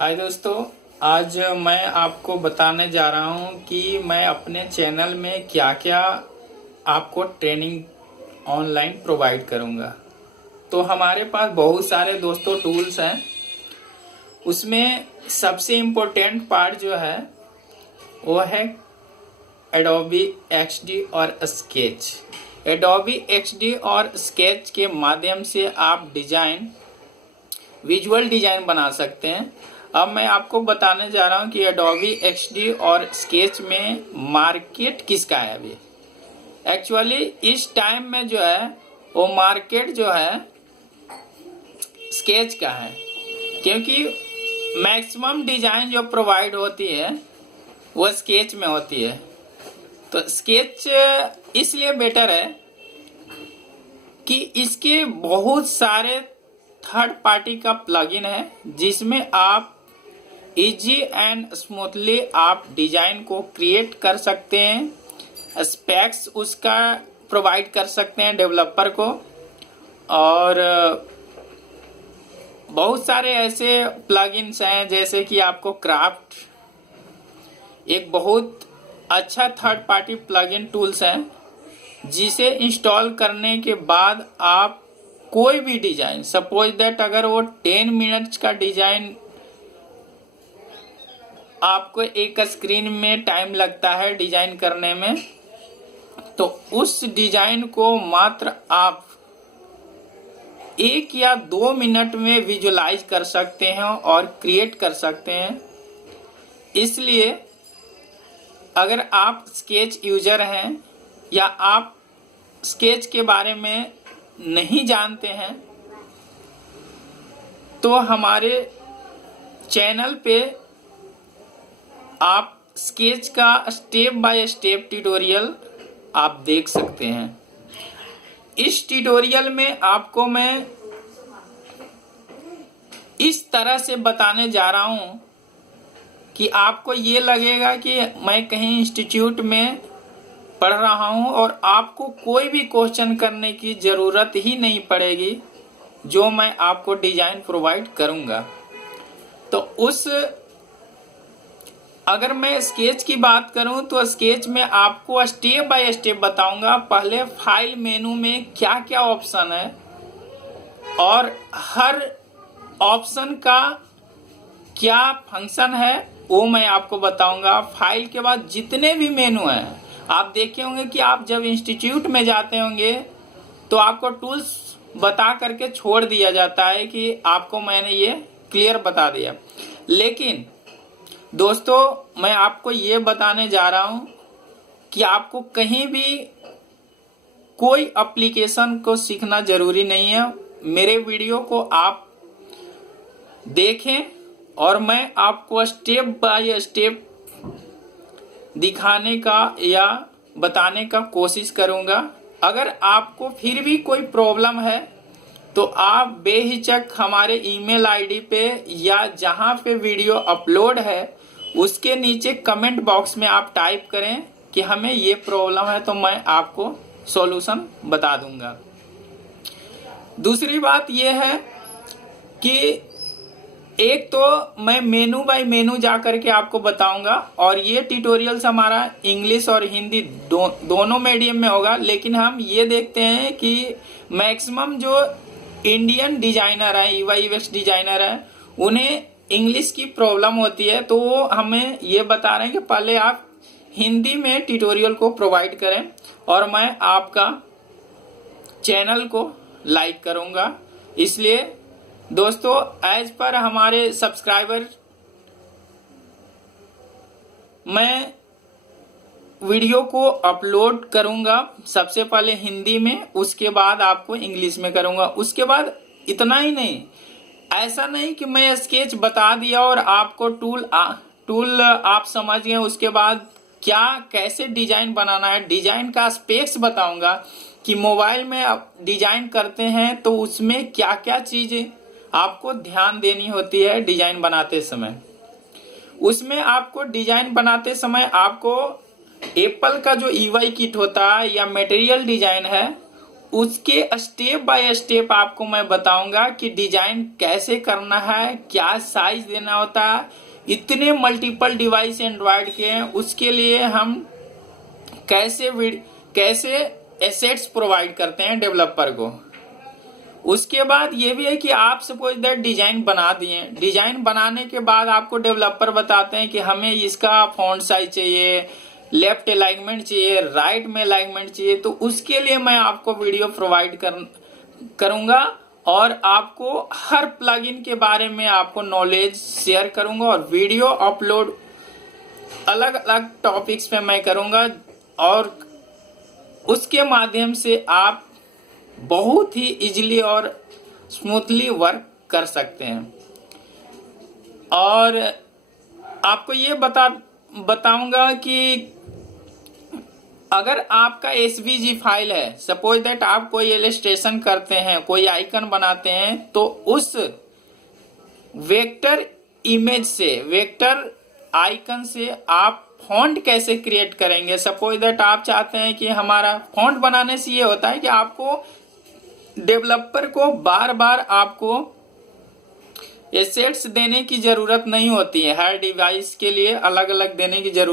हाय दोस्तों, आज मैं आपको बताने जा रहा हूं कि मैं अपने चैनल में क्या क्या आपको ट्रेनिंग ऑनलाइन प्रोवाइड करूंगा। तो हमारे पास बहुत सारे दोस्तों टूल्स हैं। उसमें सबसे इम्पोर्टेंट पार्ट जो है वो है एडोबी एक्सडी और स्केच। एडोबी एक्सडी और स्केच के माध्यम से आप विजुअल डिजाइन बना सकते हैं। अब मैं आपको बताने जा रहा हूं कि एडोबी एक्सडी और स्केच में मार्केट किसका है। अभी एक्चुअली इस टाइम में जो है वो मार्केट जो है स्केच का है, क्योंकि मैक्सिमम डिजाइन जो प्रोवाइड होती है वो स्केच में होती है। तो स्केच इसलिए बेटर है कि इसके बहुत सारे थर्ड पार्टी का प्लगइन है, जिसमें आप इजी एंड स्मूथली आप डिजाइन को क्रिएट कर सकते हैं। स्पेक्स उसका प्रोवाइड कर सकते हैं डेवलपर को, और बहुत सारे ऐसे प्लगइन्स हैं जैसे कि आपको क्राफ्ट एक बहुत अच्छा थर्ड पार्टी प्लगइन टूल्स है, जिसे इंस्टॉल करने के बाद आप कोई भी डिजाइन, सपोज दैट अगर वो 10 मिनट्स का डिजाइन आपको एक स्क्रीन में टाइम लगता है डिजाइन करने में, तो उस डिजाइन को मात्र आप 1 या 2 मिनट में विजुलाइज कर सकते हैं और क्रिएट कर सकते हैं। इसलिए अगर आप स्केच यूजर हैं या आप स्केच के बारे में नहीं जानते हैं, तो हमारे चैनल पे आप स्केच का स्टेप बाय स्टेप ट्यूटोरियल आप देख सकते हैं। इस ट्यूटोरियल में आपको मैं इस तरह से बताने जा रहा हूं कि आपको ये लगेगा कि मैं कहीं इंस्टीट्यूट में पढ़ रहा हूं और आपको कोई भी क्वेश्चन करने की जरूरत ही नहीं पड़ेगी, जो मैं आपको डिजाइन प्रोवाइड करूंगा। तो अगर मैं स्केच की बात करूं तो स्केच में आपको स्टेप बाय स्टेप बताऊंगा। पहले फाइल मेनू में क्या क्या ऑप्शन है और हर ऑप्शन का क्या फंक्शन है वो मैं आपको बताऊंगा। फाइल के बाद जितने भी मेनू हैं, आप देखे होंगे कि आप जब इंस्टीट्यूट में जाते होंगे तो आपको टूल्स बता करके छोड़ दिया जाता है कि आपको मैंने ये क्लियर बता दिया। लेकिन दोस्तों, मैं आपको ये बताने जा रहा हूं कि आपको कहीं भी कोई एप्लीकेशन को सीखना जरूरी नहीं है। मेरे वीडियो को आप देखें और मैं आपको स्टेप बाय स्टेप दिखाने का या बताने का कोशिश करूंगा। अगर आपको फिर भी कोई प्रॉब्लम है तो आप बेहिचक हमारे ईमेल आईडी पे या जहां पे वीडियो अपलोड है उसके नीचे कमेंट बॉक्स में आप टाइप करें कि हमें ये प्रॉब्लम है, तो मैं आपको सॉल्यूशन बता दूंगा। दूसरी बात यह है कि एक तो मैं मेनू बाय मेनू जा करके आपको बताऊंगा, और ये ट्यूटोरियल्स हमारा इंग्लिश और हिंदी दोनों मीडियम में होगा। लेकिन हम ये देखते हैं कि मैक्सिमम जो इंडियन डिजाइनर है, यूआई यूएक्स डिजाइनर है, उन्हें इंग्लिश की प्रॉब्लम होती है। तो वो हमें ये बता रहे हैं कि पहले आप हिंदी में ट्यूटोरियल को प्रोवाइड करें और मैं आपका चैनल को लाइक करूंगा। इसलिए दोस्तों, एज पर हमारे सब्सक्राइबर मैं वीडियो को अपलोड करूंगा सबसे पहले हिंदी में, उसके बाद आपको इंग्लिश में करूंगा। उसके बाद इतना ही नहीं, ऐसा नहीं कि मैं स्केच बता दिया और आपको टूल आप समझ गए, उसके बाद क्या कैसे डिजाइन बनाना है, डिजाइन का स्पेक्स बताऊंगा कि मोबाइल में आप डिजाइन करते हैं तो उसमें क्या क्या चीजें आपको ध्यान देनी होती है डिजाइन बनाते समय। उसमें आपको डिजाइन बनाते समय आपको एप्पल का जो ईवाई किट होता है या मटेरियल डिजाइन है उसके स्टेप बाय स्टेप आपको मैं बताऊंगा कि डिजाइन कैसे करना है, क्या साइज देना होता है। इतने मल्टीपल डिवाइस एंड्रॉयड के हैं, उसके लिए हम कैसे एसेट्स प्रोवाइड करते हैं डेवलपर को। उसके बाद ये भी है कि आप सपोज दैट डिजाइन बना दिए, डिजाइन बनाने के बाद आपको डेवलपर बताते हैं कि हमें इसका फॉन्ट साइज चाहिए, लेफ्ट अलाइनमेंट चाहिए, राइट में अलाइनमेंट चाहिए, तो उसके लिए मैं आपको वीडियो प्रोवाइड करूंगा और आपको हर प्लगइन के बारे में आपको नॉलेज शेयर करूंगा और वीडियो अपलोड अलग अलग टॉपिक्स पे मैं करूंगा और उसके माध्यम से आप बहुत ही इजीली और स्मूथली वर्क कर सकते हैं। और आपको ये बताऊंगा कि अगर आपका SVG फाइल है, सपोज दैट आप कोई इलस्ट्रेशन करते हैं, कोई आइकन बनाते हैं, तो उस वेक्टर इमेज से, वेक्टर आइकन से आप फॉन्ट कैसे क्रिएट करेंगे। सपोज दैट आप चाहते हैं कि हमारा फॉन्ट बनाने से ये होता है कि आपको डेवलपर को बार बार आपको एसेट्स देने की जरूरत नहीं होती है, हर डिवाइस के लिए अलग अलग देने की जरूरत